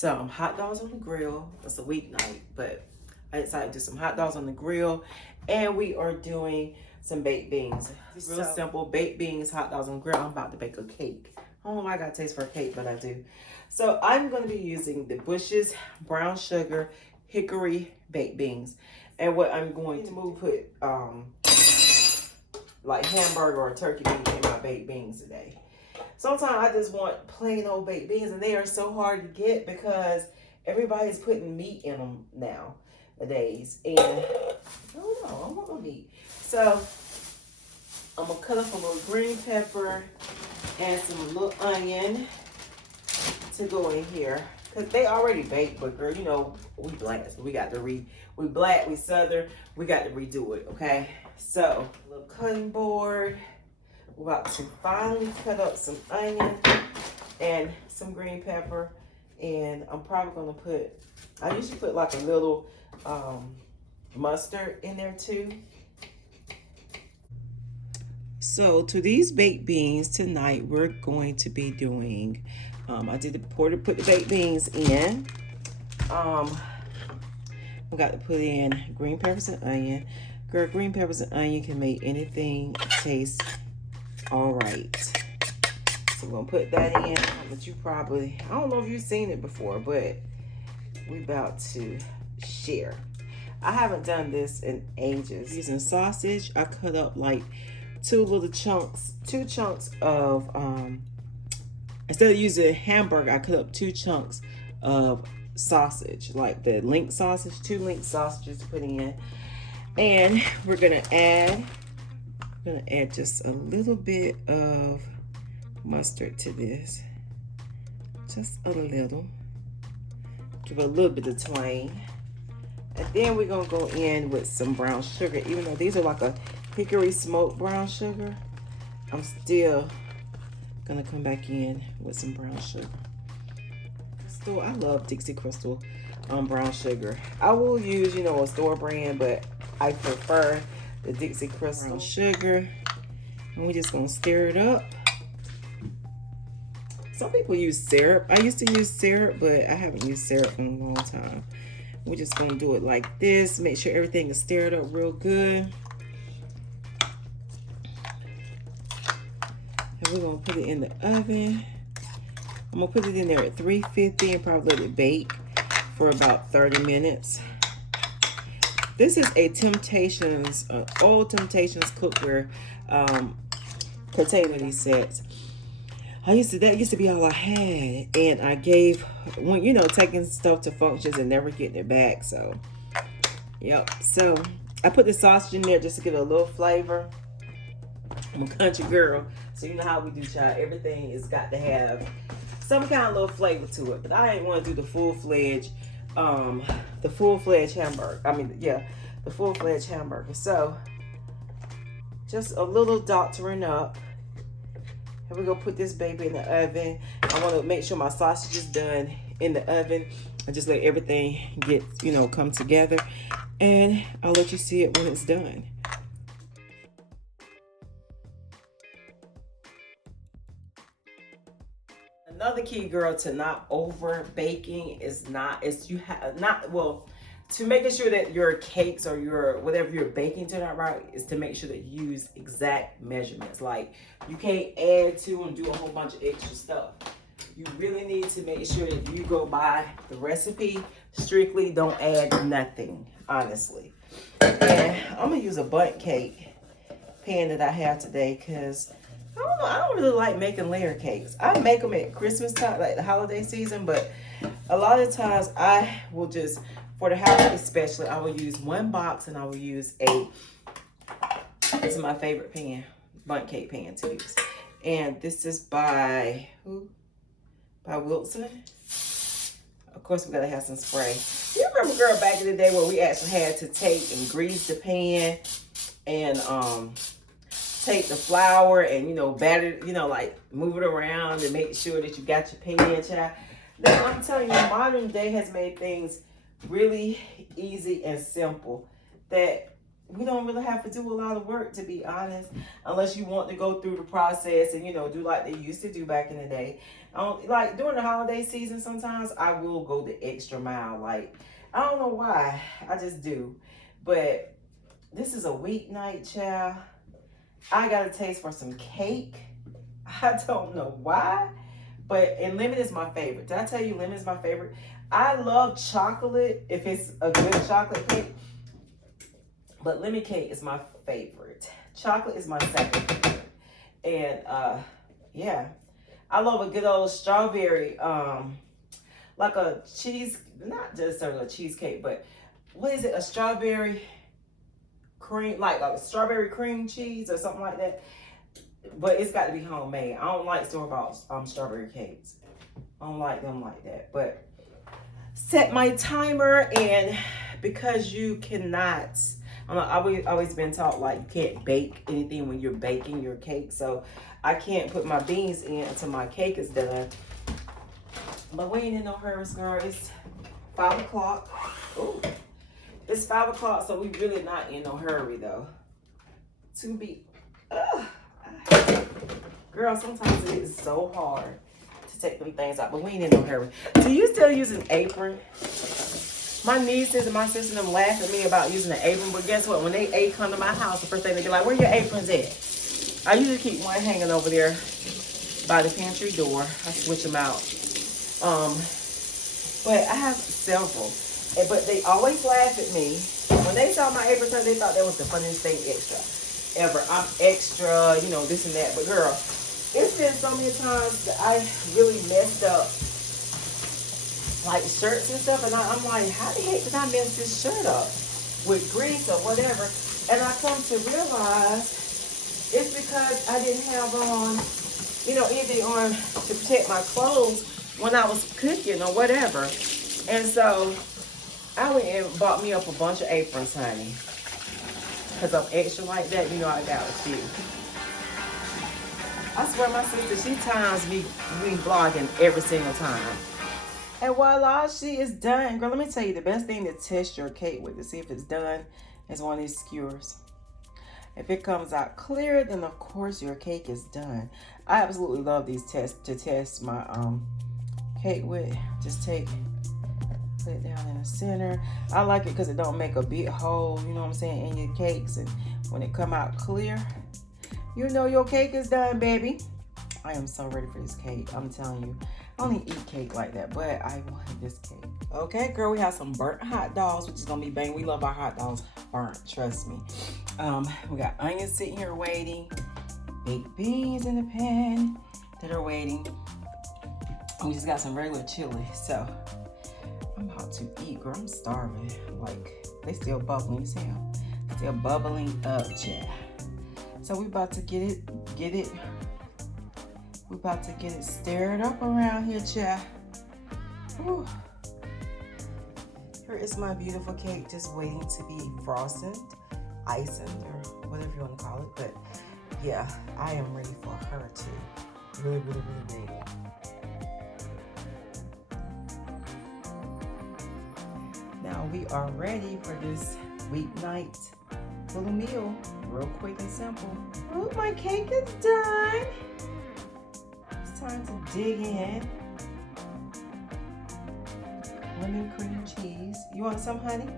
some hot dogs on the grill. It's a weeknight, but I decided to do some hot dogs on the grill, and we are doing some baked beans. Real simple, baked beans, hot dogs on the grill. I'm about to bake a cake. I don't know why I got taste for a cake, but I do. So I'm going to be using the Bush's brown sugar hickory baked beans. And what I'm going to put like hamburger or turkey meat in my baked beans today. Sometimes I just want plain old baked beans, and they are so hard to get because everybody's putting meat in them nowadays. And I don't know, I want no meat. So I'm gonna cut up a little green pepper and some little onion to go in here. Cause they already baked, but girl, you know, we black, so we got to we black, we southern, we got to redo it, okay? So, a little cutting board. We're about to finally cut up some onion and some green pepper. And I'm probably gonna put, I usually put like a little mustard in there too. So to these baked beans tonight, we're going to be doing, I did put the baked beans in. We got to put in green peppers and onion. Girl, green peppers and onion can make anything taste all right. So we're gonna put that in. But you probably, I don't know if you've seen it before, but we about to share. I haven't done this in ages. Using sausage, I cut up like two chunks of, instead of using hamburger, I cut up 2 chunks of sausage, like the link sausage, 2 link sausages to put in. And we're gonna add just a little bit of mustard to this. Just a little. Give it a little bit of twang. And then we're gonna go in with some brown sugar. Even though these are like a hickory smoked brown sugar, I'm still gonna come back in with some brown sugar. Crystal, I love Dixie Crystal brown sugar. I will use, you know, a store brand, but I prefer the Dixie Crystal brown sugar. And we're just gonna stir it up. Some people use syrup. I used to use syrup, but I haven't used syrup in a long time. We're just gonna do it like this. Make sure everything is stirred up real good. And we're gonna put it in the oven. I'm gonna put it in there at 350 and probably let it bake for about 30 minutes. This is a Temptations, old Temptations cookware container, these sets. That used to be all I had, and I gave, when, you know, taking stuff to functions and never getting it back. So yep. So I put the sausage in there just to give it a little flavor. I'm a country girl, so you know how we do, child. Everything has got to have some kind of little flavor to it. But I ain't want to do the full-fledged hamburger. I mean, yeah, the full-fledged hamburger. So just a little doctoring up. And we're gonna put this baby in the oven. I want to make sure my sausage is done in the oven. I just let everything get, you know, come together. And I'll let you see it when it's done. Another key, girl, to not over baking is to making sure that your cakes or your whatever you're baking turn out right is to make sure that you use exact measurements. Like, you can't add to and do a whole bunch of extra stuff. You really need to make sure that you go by the recipe strictly. Don't add nothing, honestly. And I'm gonna use a bundt cake pan that I have today because I don't know, I don't really like making layer cakes. I make them at Christmas time, like the holiday season, but a lot of times I will just, for the house especially, I will use one box, and I will use this is my favorite pan, bundt cake pan to use. And this is by who? By Wilson. Of course, we gotta have some spray. You remember, girl, back in the day where we actually had to take and grease the pan and take the flour and, you know, batter, you know, like move it around and make sure that you got your pan, child. Now, I'm telling you, modern day has made things really easy and simple that we don't really have to do a lot of work, to be honest, unless you want to go through the process and, you know, do like they used to do back in the day. Like during the holiday season, sometimes I will go the extra mile. Like, I don't know why, I just do. But this is a weeknight, child. I got a taste for some cake. I don't know why, and lemon is my favorite. Did I tell you lemon is my favorite? I love chocolate if it's a good chocolate cake, but lemon cake is my favorite. Chocolate is my second favorite. And yeah, I love a good old strawberry, like a cheese, not just a cheesecake, but what is it? A strawberry cream, like a strawberry cream cheese or something like that. But it's got to be homemade. I don't like store-bought strawberry cakes. I don't like them like that. But set my timer, and because you cannot, I've always been taught like you can't bake anything when you're baking your cake. So I can't put my beans in until my cake is done. But we ain't in no hurry, girl. It's 5 o'clock. Ooh. It's 5 o'clock, so we really not in no hurry though. To be, girl, sometimes it is so hard to take them things out, but we ain't in no hurry. Do you still use an apron? My nieces and my sister them laugh at me about using an apron, but guess what? When they come to my house, the first thing they be like, "Where your aprons at?" I usually keep one hanging over there by the pantry door. I switch them out. But I have several. But they always laugh at me. When they saw my apron, they thought that was the funniest thing ever. I'm extra, you know, this and that. But girl, it's been so many times that I really messed up like shirts and stuff. And I'm like, how the heck did I mess this shirt up with grease or whatever? And I come to realize it's because I didn't have on, you know, anything on to protect my clothes when I was cooking or whatever. And so I went and bought me up a bunch of aprons, honey. Because I'm extra like that, you know I got a few. I swear my sister, she times me vlogging every single time. And voila, she is done. Girl, let me tell you, the best thing to test your cake with to see if it's done is one of these skewers. If it comes out clear, then of course your cake is done. I absolutely love these tests to test my cake with. Just put it down in the center. I like it because it don't make a big hole, you know what I'm saying, in your cakes. And when it come out clear, you know your cake is done, baby. I am so ready for this cake. I'm telling you, I don't eat cake like that, but I wanted this cake. Okay, girl, we have some burnt hot dogs, which is gonna be bang. We love our hot dogs burnt, trust me. We got onions sitting here waiting, baked beans in the pan that are waiting. We just got some regular chili, so I'm about to eat, girl. I'm starving. Like, they still bubbling. You see them? Still bubbling up, child. So we about to get it. We about to get it stirred up around here, child. Whew. Here is my beautiful cake, just waiting to be frosted, icing, or whatever you want to call it. But yeah, I am ready for her too. Really, really, really ready. Now we are ready for this weeknight little meal. Real quick and simple. Oh, my cake is done. It's time to dig in. Lemon cream cheese. You want some, honey?